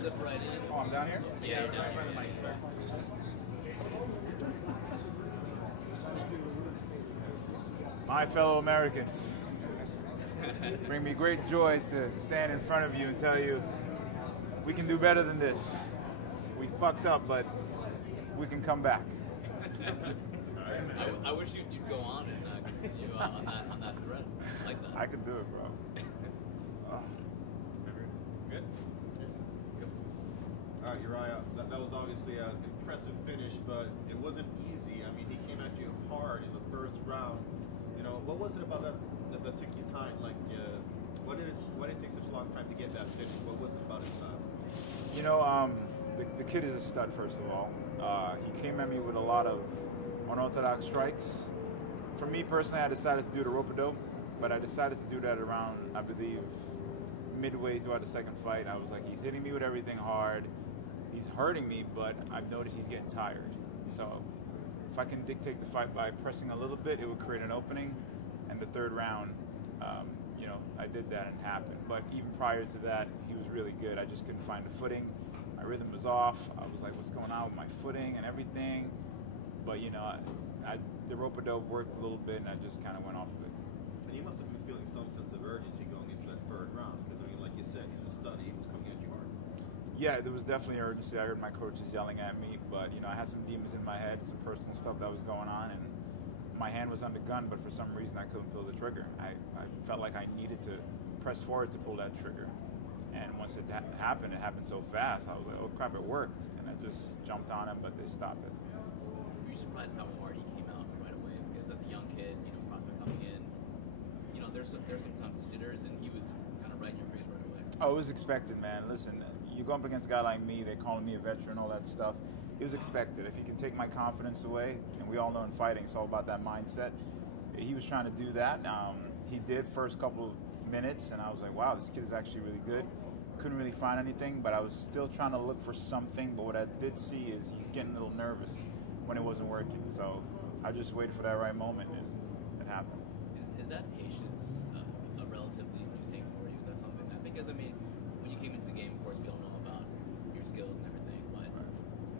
slip right in. Oh, I'm down here? Yeah, down here. My fellow Americans, bring me great joy to stand in front of you and tell you we can do better than this. We fucked up, but we can come back. I wish you'd go on and continue on that thread. I like that. I could do it, bro. Good? All right, Uriah, that was obviously an impressive finish, but it wasn't easy. I mean, he came at you hard in the first round. You know, what was it about that took you time? Like, why did it take such a long time to get that finish? What was it about his style? You know, the kid is a stud, first of all. He came at me with a lot of unorthodox strikes. For me personally, I decided to do the rope-a-dope, but I decided to do that around, I believe, midway throughout the second fight. I was like, he's hitting me with everything hard. He's hurting me, but I've noticed he's getting tired. So if I can dictate the fight by pressing a little bit, it would create an opening. And the third round, you know, I did that and it happened. But even prior to that, he was really good. I just couldn't find the footing. My rhythm was off. I was like, what's going on with my footing and everything? But, you know, the rope-a-dope worked a little bit, and I just kind of went off of it. And you must have been feeling some sense of urgency going into that third round, because, I mean, like you said, he's a stud. He was coming at you hard. Yeah, there was definitely urgency. I heard my coaches yelling at me, but, you know, I had some demons in my head, some personal stuff that was going on, and my hand was on the gun, but for some reason I couldn't pull the trigger. I felt like I needed to press forward to pull that trigger. And once it happened so fast. I was like, oh crap, it worked. And I just jumped on him, but they stopped it. Were you surprised how hard he came out right away? Because as a young kid, you know, prospect coming in, you know, there's sometimes jitters, and he was kind of right in your face right away. Oh, it was expected, man. Listen, you go up against a guy like me, they calling me a veteran, all that stuff. It was expected. If he can take my confidence away, and we all know in fighting, it's all about that mindset. He was trying to do that. He did first couple of minutes, and I was like, wow, this kid is actually really good. Couldn't really find anything, but I was still trying to look for something. But what I did see is he's getting a little nervous when it wasn't working. So I just waited for that right moment, and it happened. Is that patience a relatively new thing for you? Is that something that, because I mean, when you came into the game, of course, we all know about your skills and everything, but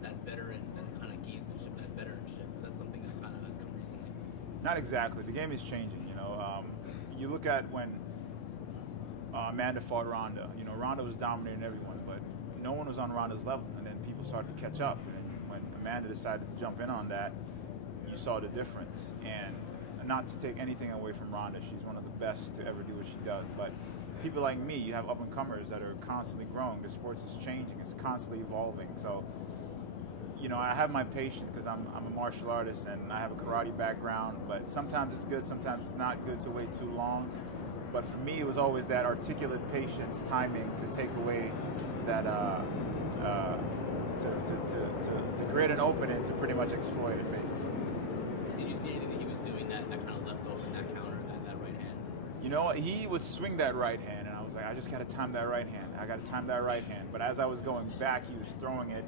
that kind of gamesmanship, that veteranship, is that something that kind of has come recently? Not exactly. The game is changing. You know, you look at when Amanda fought Ronda. You know, Ronda was dominating everyone, but no one was on Ronda's level. And then people started to catch up. And when Amanda decided to jump in on that, you saw the difference. And not to take anything away from Ronda, she's one of the best to ever do what she does. But people like me, you have up-and-comers that are constantly growing. The sports is changing. It's constantly evolving. So, you know, I have my patience because I'm a martial artist and I have a karate background. But sometimes it's good, sometimes it's not good to wait too long. But for me, it was always that articulate patience, timing to take away that, to create an opening to pretty much exploit it, basically. Did you see anything that he was doing that kind of left open, that counter, that right hand? You know, he would swing that right hand, and I was like, I just got to time that right hand. I got to time that right hand. But as I was going back, he was throwing it.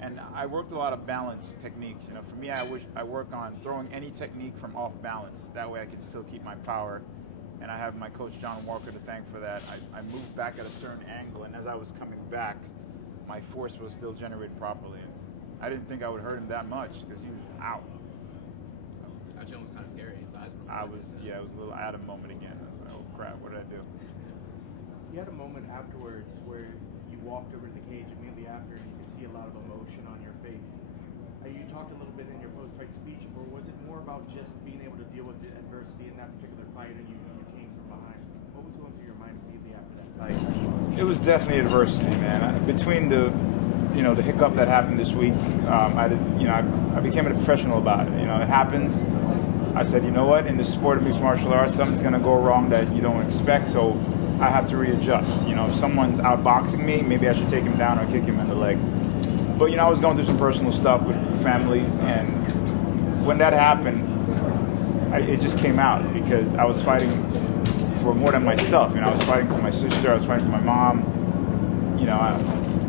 And I worked a lot of balance techniques. You know, for me, I work on throwing any technique from off balance. That way I can still keep my power. And I have my coach, John Walker, to thank for that. I moved back at a certain angle, and as I was coming back, my force was still generated properly. And I didn't think I would hurt him that much because he was out. So, that was kind of scary. His eyes were it was a little out of moment again. I was like, oh crap, what did I do? You had a moment afterwards where you walked over to the cage immediately after, and you could see a lot of emotion on your face. You talked a little bit in your post-fight speech, or was it more about just being able to deal with the adversity in that particular fight, and you came from behind? What was going through your mind immediately after that fight? It was definitely adversity, man. Between the hiccup that happened this week, I became a professional about it. You know, it happens. I said, you know what? In the sport of mixed martial arts, something's going to go wrong that you don't expect, so I have to readjust. You know, if someone's outboxing me, maybe I should take him down or kick him in the leg. But, you know, I was going through some personal stuff with families, and when that happened, it just came out because I was fighting for more than myself. You know, I was fighting for my sister, I was fighting for my mom. You know,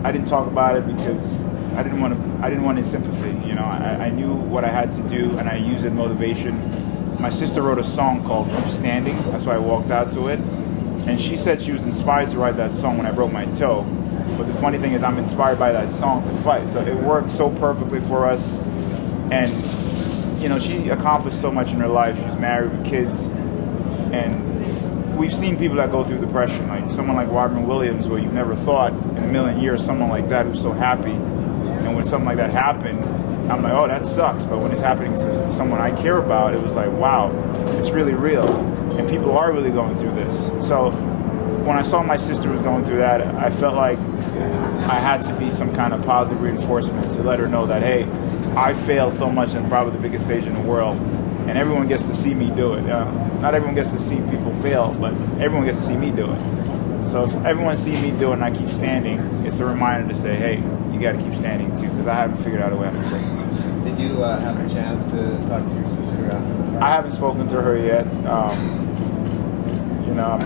I didn't talk about it because I didn't want any sympathy. You know, I knew what I had to do, and I used it as motivation. My sister wrote a song called Keep Standing. That's why I walked out to it. And she said she was inspired to write that song when I broke my toe. But the funny thing is I'm inspired by that song to fight. So it worked so perfectly for us. And, you know, she accomplished so much in her life. She's married with kids. And we've seen people that go through depression, like someone like Robin Williams, where you never thought in a million years someone like that who's so happy. And when something like that happened, I'm like, oh, that sucks. But when it's happening to someone I care about, it was like, wow, it's really real. And people are really going through this. So when I saw my sister was going through that, I felt like I had to be some kind of positive reinforcement to let her know that, hey, I failed so much on probably the biggest stage in the world, and everyone gets to see me do it. Not everyone gets to see people fail, but everyone gets to see me do it. So if everyone sees me do it and I keep standing, it's a reminder to say, hey, you got to keep standing too, because I haven't figured out a way out of it. Did you have a chance to talk to your sister after the fight? I haven't spoken to her yet. You know,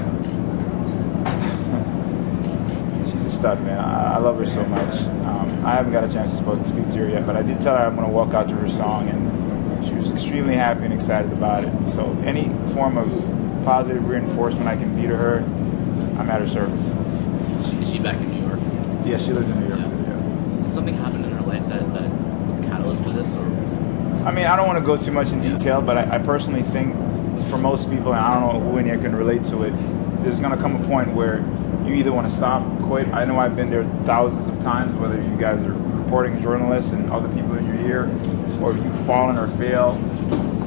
she's a stud, man. I love her so much. I haven't got a chance to speak to her yet, but I did tell her I'm going to walk out to her song, and she was extremely happy and excited about it. So any form of positive reinforcement I can be to her, I'm at her service. Is she back in New York? Yeah, she lives in New York City. Yeah. Did something happen in her life that was the catalyst for this? Or? I mean, I don't want to go too much in detail, but I personally think for most people, and I don't know who in here can relate to it, there's going to come a point where you either want to stop, quit. I know I've been there thousands of times, whether you guys are reporting journalists and other people in your ear, or if you've fallen or fail,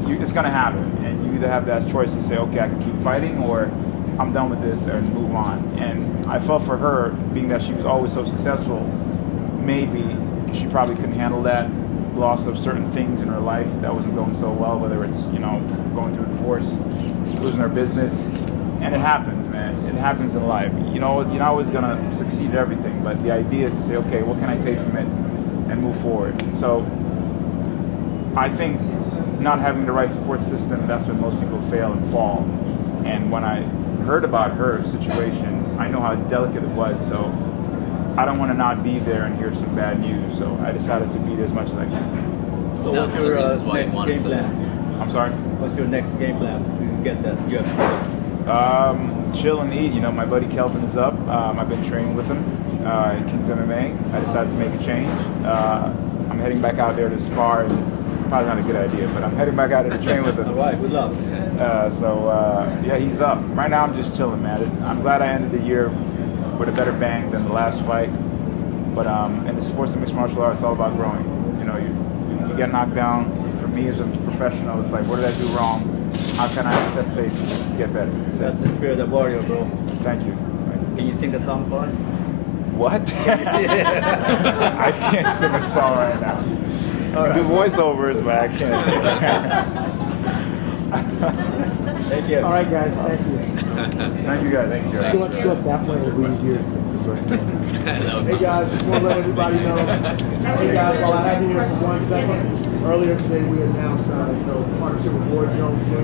it's going to happen. And you either have that choice to say, okay, I can keep fighting, or I'm done with this and move on. And I felt for her, being that she was always so successful, maybe she probably couldn't handle that loss of certain things in her life that wasn't going so well, whether it's, you know, going through a divorce, losing her business. And it happens, man. It happens in life. You know, you're not always going to succeed at everything, but the idea is to say, okay, what can I take from it and move forward? So I think not having the right support system, that's when most people fail and fall. And when I heard about her situation, I know how delicate it was, so I don't want to not be there and hear some bad news, so I decided to be there as much as I can. So what's your next game plan? I'm sorry? What's your next game plan to get that UFC? Chill and eat. You know, my buddy Kelvin is up. I've been training with him in Kings MMA. I decided to make a change. I'm heading back out there to spar, and probably not a good idea, but I'm heading back out there to train with him. All right, good luck. Yeah, he's up. Right now I'm just chilling, man. I'm glad I ended the year with a better bang than the last fight. But in the sports of mixed martial arts, it's all about growing. You know, you get knocked down. For me as a professional, it's like, what did I do wrong? How can I necessitate to get better? That's the spirit of warrior, bro. Thank you. Can you sing the song for us? What? I can't sing a song right now. I do voiceovers, but I can't sing. Thank you. All right, guys. Thank you. Thank you, guys. Thanks, guys. Go that way. It'll be easier. Hey guys, just want to let everybody know. Hey guys, while I have you here for 1 second, earlier today we announced partnership with Roy Jones Jr.